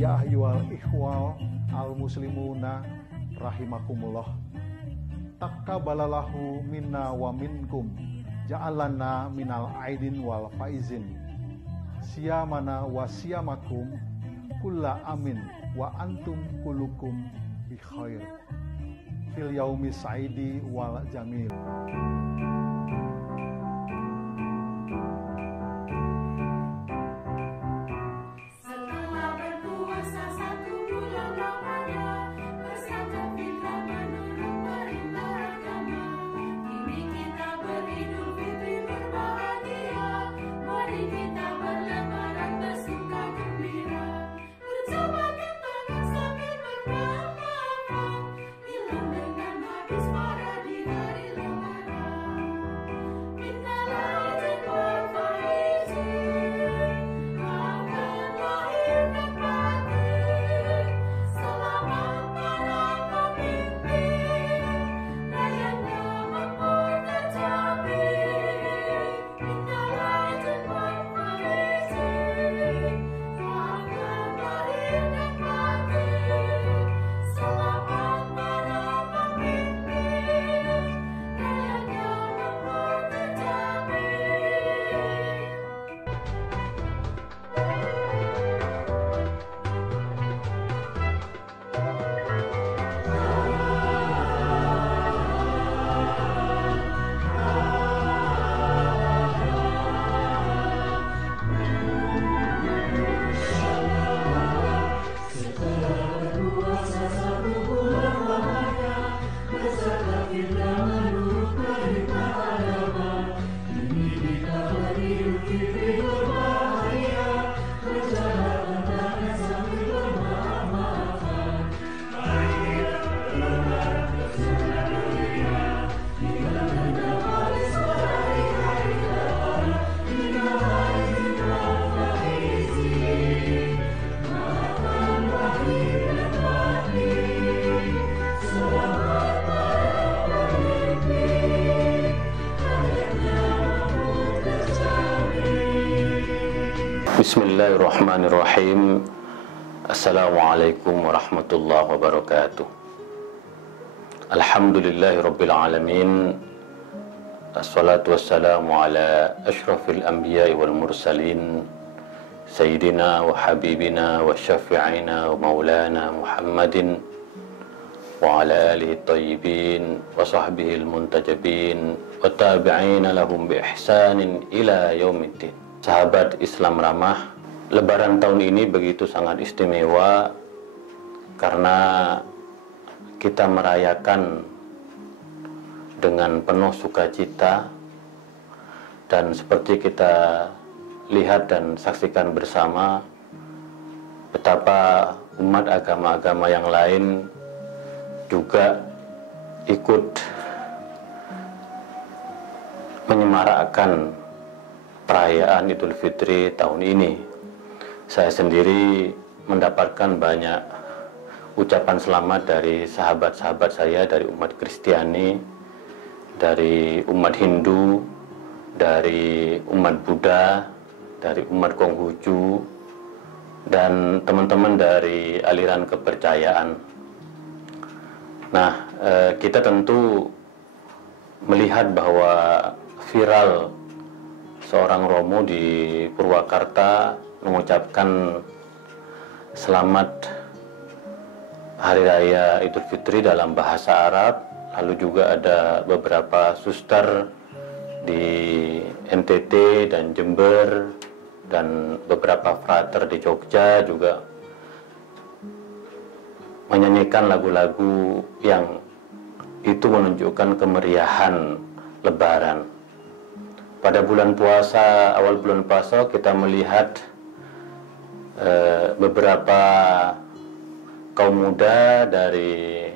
Ya ayyuhal ikhwal al muslimuna rahimakumullah. Taqabbalalahu minna wa minkum. Ja'alana minal aidin wal faizin. Siyamana wa siyamakum kulla amin wa antum kulukum bi khair. Fil yaumi sa'idi wal jamil. Bismillahirrahmanirrahim. Assalamualaikum warahmatullahi wabarakatuh. Alhamdulillahirabbil alamin. Assalatu wassalamu ala asyrafil anbiya'i wal mursalin sayyidina wa habibina wa syafi'ina wa maulana Muhammadin wa ala alihi thayyibin wa sahbihi al-muntajabin wa tabi'ina lahum bi ihsanin ila yaumiddin. Sahabat Islam ramah, Lebaran tahun ini begitu sangat istimewa karena kita merayakan dengan penuh sukacita, dan seperti kita lihat dan saksikan bersama betapa umat agama-agama yang lain juga ikut menyemarakkan perayaan Idul Fitri tahun ini. Saya sendiri mendapatkan banyak ucapan selamat dari sahabat-sahabat saya, dari umat Kristiani, dari umat Hindu, dari umat Buddha, dari umat Konghucu, dan teman-teman dari aliran kepercayaan. Nah, kita tentu melihat bahwa viral seorang Romo di Purwakarta mengucapkan selamat Hari Raya Idul Fitri dalam bahasa Arab. Lalu juga ada beberapa suster di NTT dan Jember, dan beberapa frater di Jogja juga menyanyikan lagu-lagu yang itu menunjukkan kemeriahan Lebaran. Pada bulan puasa, awal bulan puasa, kita melihat beberapa kaum muda dari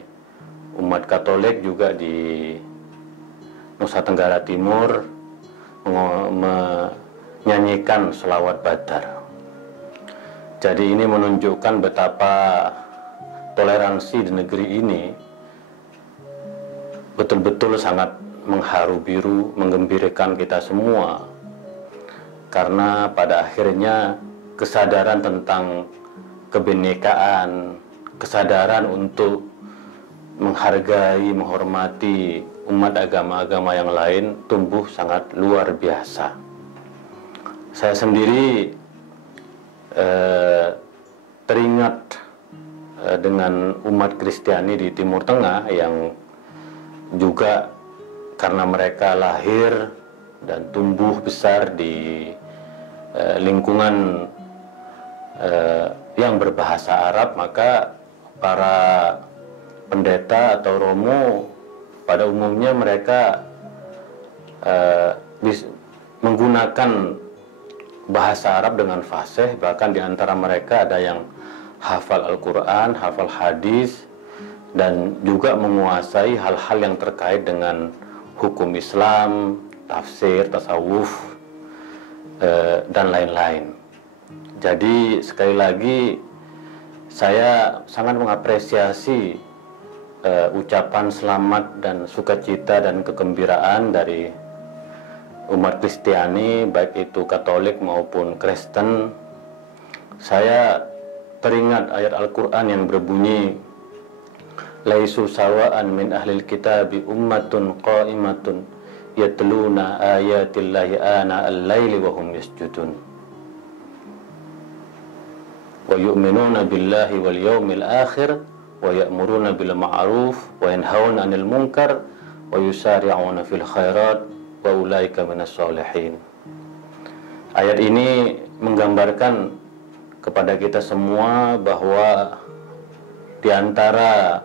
umat Katolik juga di Nusa Tenggara Timur menyanyikan sholawat Badar. Jadi ini menunjukkan betapa toleransi di negeri ini betul-betul sangat mengharu biru, menggembirakan kita semua, karena pada akhirnya kesadaran tentang kebinekaan, kesadaran untuk menghargai, menghormati umat agama-agama yang lain tumbuh sangat luar biasa. Saya sendiri teringat dengan umat Kristiani di Timur Tengah yang juga karena mereka lahir dan tumbuh besar di lingkungan yang berbahasa Arab, maka para pendeta atau romo pada umumnya mereka menggunakan bahasa Arab dengan fasih, bahkan di antara mereka ada yang hafal Al-Quran, hafal hadis, dan juga menguasai hal-hal yang terkait dengan hukum Islam, tafsir, tasawuf, dan lain-lain. Jadi sekali lagi saya sangat mengapresiasi ucapan selamat dan sukacita dan kegembiraan dari umat Kristiani, baik itu Katolik maupun Kristen. Saya teringat ayat Al-Quran yang berbunyi, laisu sawa'an min ahlil kitabi ummatun qa'imatun yatluna ayatillahi ana al-laili wa hum yasjudun wa yu'minuna billahi wal yawmil akhir wa ya'muruna bil ma'ruf wa yanhauna 'anil munkar wa yusari'una fil khairat wa ulaika minas sholihin. Ayat ini menggambarkan kepada kita semua bahwa di antara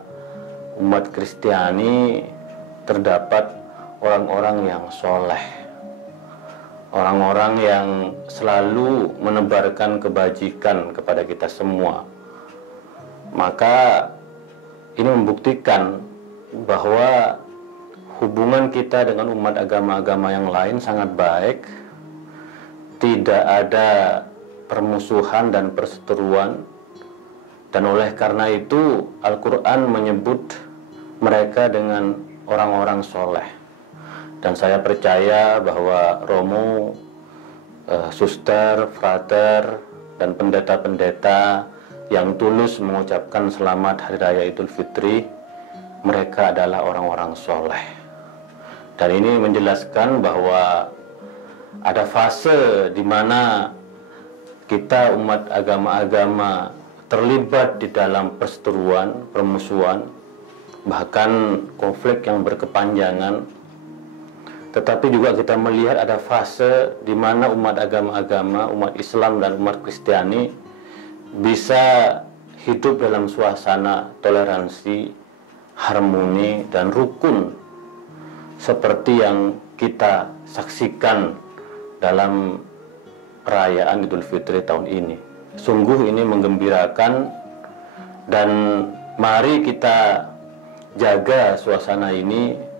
umat Kristiani terdapat orang-orang yang soleh, orang-orang yang selalu menebarkan kebajikan kepada kita semua. Maka ini membuktikan bahwa hubungan kita dengan umat agama-agama yang lain sangat baik, tidak ada permusuhan dan perseteruan, dan oleh karena itu Al-Quran menyebut mereka dengan orang-orang soleh. Dan saya percaya bahwa romo, suster, frater, dan pendeta-pendeta yang tulus mengucapkan selamat Hari Raya Idul Fitri, mereka adalah orang-orang soleh. Dan ini menjelaskan bahwa ada fase di mana kita umat agama-agama terlibat di dalam perseteruan, permusuhan, bahkan konflik yang berkepanjangan. Tetapi juga kita melihat ada fase di mana umat agama-agama, umat Islam dan umat Kristiani bisa hidup dalam suasana toleransi, harmoni, dan rukun seperti yang kita saksikan dalam perayaan Idul Fitri tahun ini. Sungguh ini menggembirakan, dan mari kita jaga suasana ini.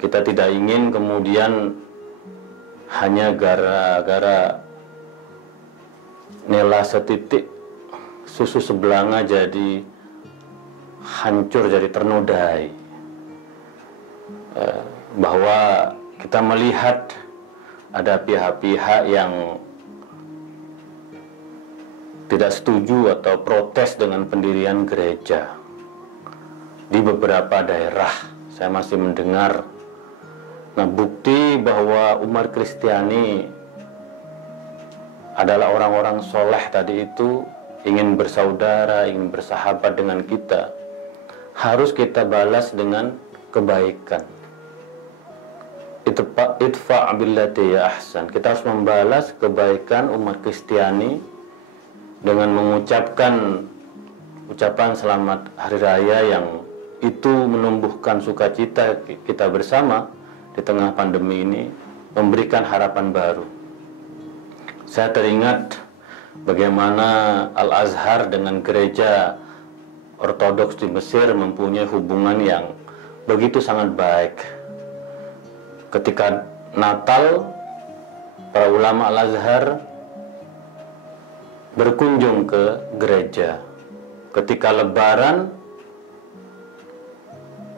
Kita tidak ingin kemudian hanya gara-gara nela setitik susu sebelanga jadi hancur, jadi ternodai. Bahwa kita melihat ada pihak-pihak yang tidak setuju atau protes dengan pendirian gereja di beberapa daerah. Saya masih mendengar. Nah, bukti bahwa umat Kristiani adalah orang-orang soleh tadi itu, ingin bersaudara, ingin bersahabat dengan kita, harus kita balas dengan kebaikan. Idfa' billati ya ahsan. Kita harus membalas kebaikan umat Kristiani dengan mengucapkan ucapan selamat Hari Raya yang itu menumbuhkan sukacita kita bersama di tengah pandemi ini, memberikan harapan baru. Saya teringat bagaimana Al-Azhar dengan gereja Ortodoks di Mesir mempunyai hubungan yang begitu sangat baik. Ketika Natal, para ulama Al-Azhar berkunjung ke gereja. Ketika Lebaran,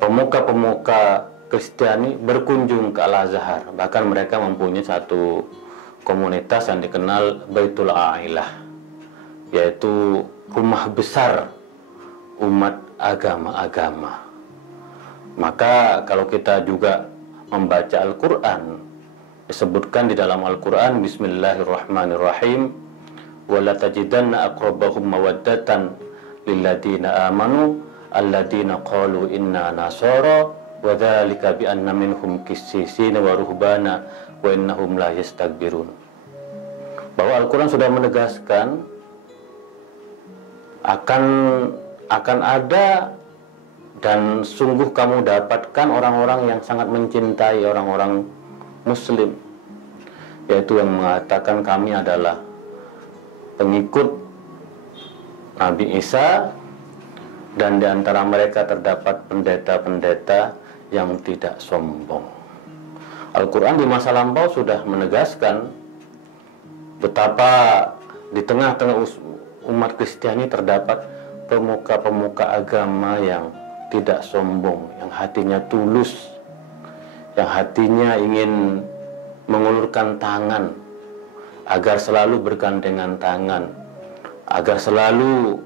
pemuka-pemuka Kristiani berkunjung ke Al-Azhar. Bahkan mereka mempunyai satu komunitas yang dikenal Baitul Ailah, yaitu rumah besar umat agama-agama. Maka kalau kita juga membaca Al-Quran, disebutkan di dalam Al-Quran, Bismillahirrahmanirrahim, wala tajidanna aqrabahum mawaddatan lilladina amanu alladina qalu inna nasara wa dzalika bi anna minhum qissisina wa ruhbana wa innahum la yastakbirun. Bahwa Al-Quran sudah menegaskan akan ada dan sungguh kamu dapatkan orang-orang yang sangat mencintai orang-orang Muslim, yaitu yang mengatakan kami adalah pengikut Nabi Isa, dan di antara mereka terdapat pendeta-pendeta yang tidak sombong. Al-Quran di masa lampau sudah menegaskan betapa di tengah-tengah umat Kristiani terdapat pemuka-pemuka agama yang tidak sombong, yang hatinya tulus, yang hatinya ingin mengulurkan tangan agar selalu bergandengan tangan, agar selalu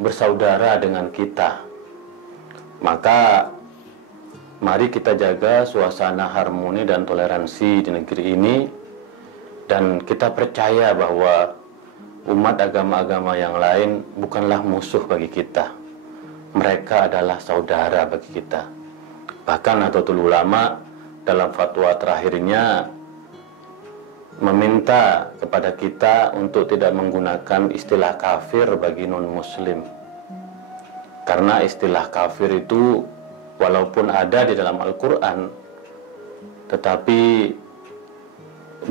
bersaudara dengan kita. Maka mari kita jaga suasana harmoni dan toleransi di negeri ini, dan kita percaya bahwa umat agama-agama yang lain bukanlah musuh bagi kita. Mereka adalah saudara bagi kita. Bahkan Nahdlatul Ulama dalam fatwa terakhirnya meminta kepada kita untuk tidak menggunakan istilah kafir bagi non-muslim. Karena istilah kafir itu walaupun ada di dalam Al-Quran, tetapi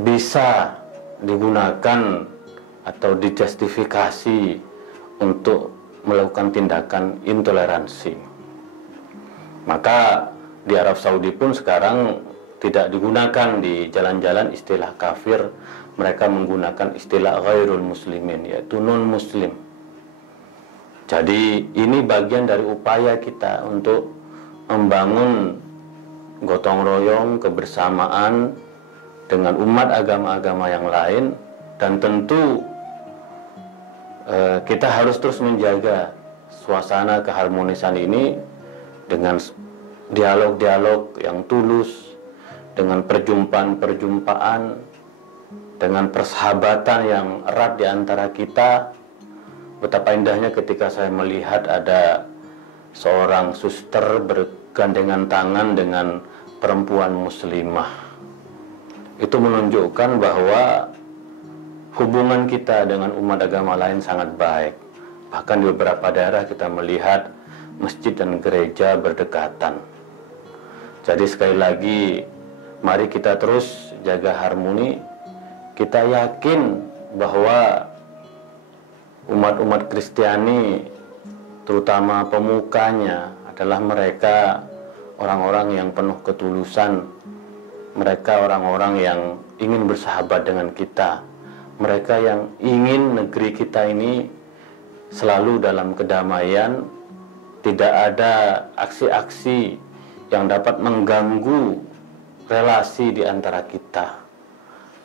bisa digunakan atau dijustifikasi untuk melakukan tindakan intoleransi. Maka di Arab Saudi pun sekarang tidak digunakan di jalan-jalan istilah kafir, mereka menggunakan istilah ghairul muslimin, yaitu non-muslim. Jadi ini bagian dari upaya kita untuk membangun gotong royong kebersamaan dengan umat agama-agama yang lain, dan tentu kita harus terus menjaga suasana keharmonisan ini dengan dialog-dialog yang tulus, dengan perjumpaan-perjumpaan, dengan persahabatan yang erat di antara kita. Betapa indahnya ketika saya melihat ada seorang suster bergandengan tangan dengan perempuan muslimah. Itu menunjukkan bahwa hubungan kita dengan umat agama lain sangat baik. Bahkan di beberapa daerah kita melihat masjid dan gereja berdekatan. Jadi sekali lagi, mari kita terus jaga harmoni. Kita yakin bahwa umat-umat Kristiani, terutama pemukanya, adalah mereka orang-orang yang penuh ketulusan. Mereka orang-orang yang ingin bersahabat dengan kita. Mereka yang ingin negeri kita ini selalu dalam kedamaian, tidak ada aksi-aksi yang dapat mengganggu relasi di antara kita.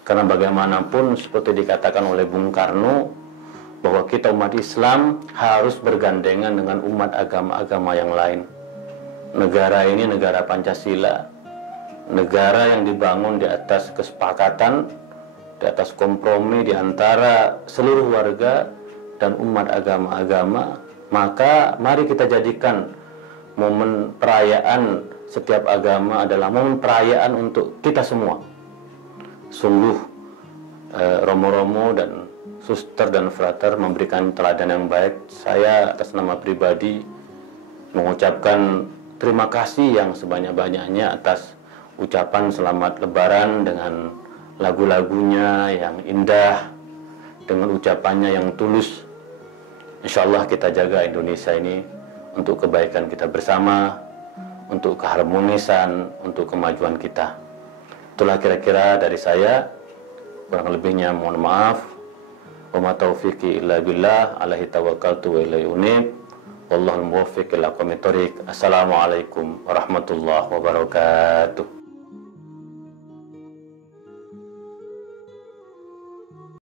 Karena bagaimanapun seperti dikatakan oleh Bung Karno, bahwa kita umat Islam harus bergandengan dengan umat agama-agama yang lain. Negara ini negara Pancasila, negara yang dibangun di atas kesepakatan, di atas kompromi di antara seluruh warga dan umat agama-agama. Maka mari kita jadikan momen perayaan setiap agama adalah momen perayaan untuk kita semua. Sungguh Romo-romo dan suster dan frater memberikan teladan yang baik. Saya atas nama pribadi mengucapkan terima kasih yang sebanyak-banyaknya atas ucapan selamat Lebaran dengan lagu-lagunya yang indah, dengan ucapannya yang tulus. Insya Allah kita jaga Indonesia ini untuk kebaikan kita bersama, untuk keharmonisan, untuk kemajuan kita. Itulah kira-kira dari saya. Kurang lebihnya mohon maaf. Wa ma taufiqi illa billah, alaihi tawakkaltu wa ilaihi unib. Wallahul muwaffiq ila aqwamit thoriq. Assalamualaikum warahmatullahi wabarakatuh.